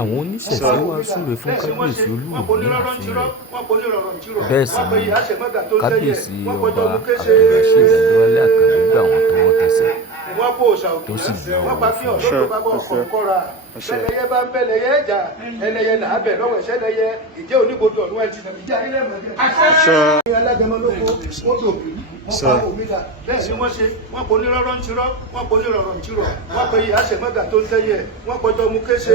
Àwọn oníṣẹ̀ṣe wá súre fún kábíyèsí Olúwo ní ààfin rẹ̀. Bẹ́ẹ̀ sì ni kábíyèsí ọba Abdulrasheed Adéwálé Àkànbí gbà wọ́n tọwọ́ tẹsẹ̀ tó sì gba ọ̀rọ̀ fún un. Bẹ́lẹ̀yẹ bá ń bẹ́lẹ̀yẹ ẹ̀jà ẹlẹ́yẹ là á bẹ̀ lọ́wọ́ ìṣẹ́lẹ̀yẹ ìjẹ́ onígbodò ọ̀nù ẹ̀ ti nà ìjà ilé mọ̀jẹ́. Alágẹmọ ló kó wọ́n tó bí wọ́n pa òmìnira bẹ́ẹ̀ ni wọ́n ṣe wọ́n po onírọ́rọ́ ń tirọ́ wọ́n po onírọ̀rọ̀ ń tirọ̀ wọ́n pe ìyá àṣẹmọ́gà tó ń tẹ́yẹ wọ́n pọjọ́ mú kéṣe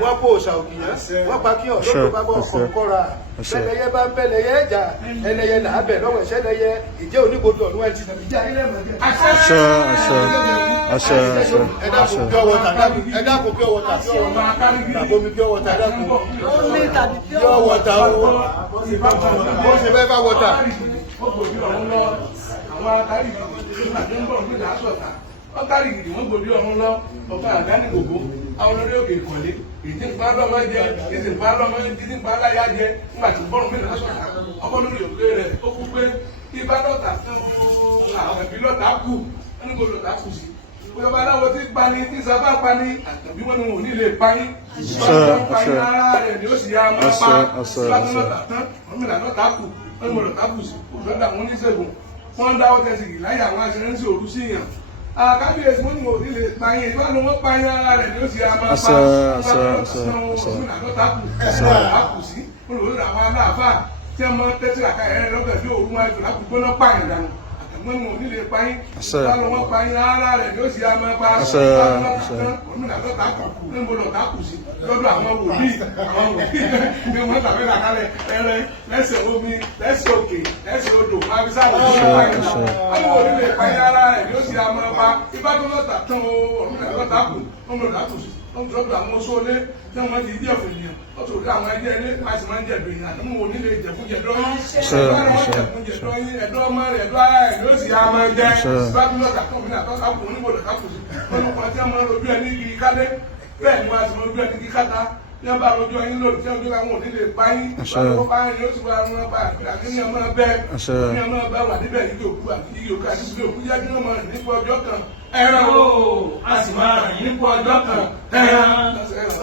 wọ́n po òòṣà òkìyá wọ́n pa kí ọ̀dọ́ bá bọ̀ ọ̀kọ̀ kọ́ra bẹ́lẹ̀yẹ bá ń bẹ́lẹ̀yẹ ẹ̀jà ẹlẹ́yẹ là á bẹ̀ lọ́wọ́ ìṣẹ́lẹ̀yẹ ìjẹ́ onígbodò ọ̀nù ẹ̀ ti nà ìjà ilé mọ̀jẹ́. Ẹ dákun pure water ẹ dákun pure water tàbómi pure water ẹ dákun pure water ó ṣe fẹ́ bá water. Àwọn akárí ìgbìmọ̀ àti ń bọ̀ nígbà sọ̀tà wọ́n kárí ìgbìmọ̀ wọ́n gbòdì ọ̀run lọ ọ̀pá àdáni gbogbo àwọn olórí òkè ìkọ̀lé ìdí nípa lọ́mọ jẹ ìdí nípa lọ́mọ ìdí nípa aláya jẹ nígbà tí bọ́ọ̀rù mẹ́ta sọ̀tà ọkọ̀ lórí òkè rẹ̀ ó kú pé kí bá lọ́tà tán àwọn ẹ̀bí lọ́tà kù wọ́n ní kò lọ́tà kù sí. Ìjọba aláwọ̀ tí pani tí sábà pani àtàbí wọn ni wọn ò ní lè pani. Ìjọba pani ara rẹ̀ ni ó sì yá máa pa. Ìjọba lọ́tà tán wọ́n mìíràn lọ́tà kù wọ́n mọ̀ lọ́tà kù sí. Òṣèlú àwọn oníṣègùn wọ́n dáwọ́ tẹ̀sí láyé àwọn aṣẹ́rẹ́nsì òru sí yàn. Kábíyèsí wọn ni wọn ò ní lè pani ìjọba ni wọ́n pani ara rẹ̀ ni ó sì yá máa pa. Ìjọba lọ́tà kù sí. Olùwòsàn àwọn aláàfáà tí wọ́n mọ tẹ́sí àkàyẹ̀ lọ́gbẹ̀ẹ́ bí òru máa jù gbóná pààyàn dànù. Wọ́n ní onílé pààyàn, wọ́n pààyàn ara rẹ̀ ni ó sì á máa pa gómìnà tó ta kù níbo lọ ta kù sí lọ́dọ̀ àwọn wòlíì ní wọ́n tàbí làkàlẹ̀ ẹrẹ lẹ́sẹ̀ omi lẹ́sẹ̀ òkè lẹ́sẹ̀ odò máa fi sáà lọ́dọ̀ pààyàn náà. Wọ́n ní onílé pààyàn ara rẹ̀ ni ó sì á máa pa ibà tó lọ́ta tán gómìnà tó ta kù gómìnà tó ta kù sí. Wọ́n tọ́jú àwọn oṣoolé tí wọ́n ti díẹ̀ fún ènìyàn wọ́n tó rí àwọn ẹgbẹ́ ilé wọ́n sì máa ń jẹ̀dọ̀ èèyàn àti wọn ò ní lè jẹ̀fúnjẹ̀dọ̀ yín jẹ̀fúnjẹ̀dọ̀ yín ẹ̀dọ́ ọmọ rẹ̀ ẹ̀dọ́ ara ẹ̀ ló sì á máa jẹ́ bábí lọ́tà fún mi àtọ́ ká kùn níbo lọ́tà kù sí wọ́n ló pọn tí wọ́n máa ń rojú ẹni kiri kálé bẹ́ẹ̀ ni wọ́n á sì máa rojú ẹni kiri káta ní wọ́n bá rojú ẹyin lónìí tí wọ́n gbé wọn ò ní lè pa yín wọ́n bá yín ó sì wá wọn bá àti ní ọmọ bẹ́ẹ̀ ní ọmọ bá wà níbẹ̀ yìí òkú àti yìí òkú àti ìdílé òkú yá kí wọ́n máa rìn nípa ọjọ́ kan ẹran o a sì máa rìn nípa ọjọ́ kan ẹran.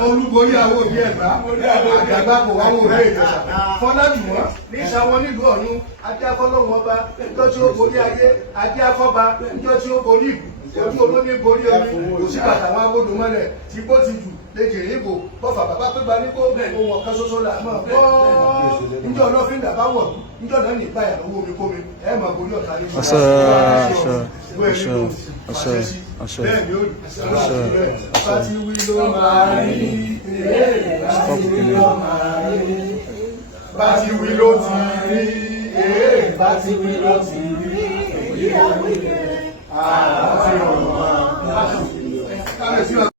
Olúborí àwọn òbí ẹ̀gbá àgbàgbà kò wá wò lóye ìjọba Fọlájùwọ́n ní ìṣàwọn nílùú Ọ̀yún adé afọlọ́wọ́n ọba níjọ́ tí ó borí ayé adé afọba níjọ́ tí ó borí ìlú ojú olóní borí omi kò sí bàtà àwọn agbódò mọ́lẹ̀ tí bó ti jù lèjì ìbò bọ́fà bàbá tó gba nígbó ohun ọ̀kan ṣoṣo là mọ̀ bọ́ níjọ́ ọlọ́fíńdà bá wọ̀ níjọ́ náà ní ìpayà lọ́wọ́ omi kómi ẹ̀ mọ̀ borí ọ̀tá ní bá ti wí ló máa rí bá ti wí ló ti rí bá ti wí ló ti rí èyí àwọn ìrẹ̀ àti ọ̀rọ̀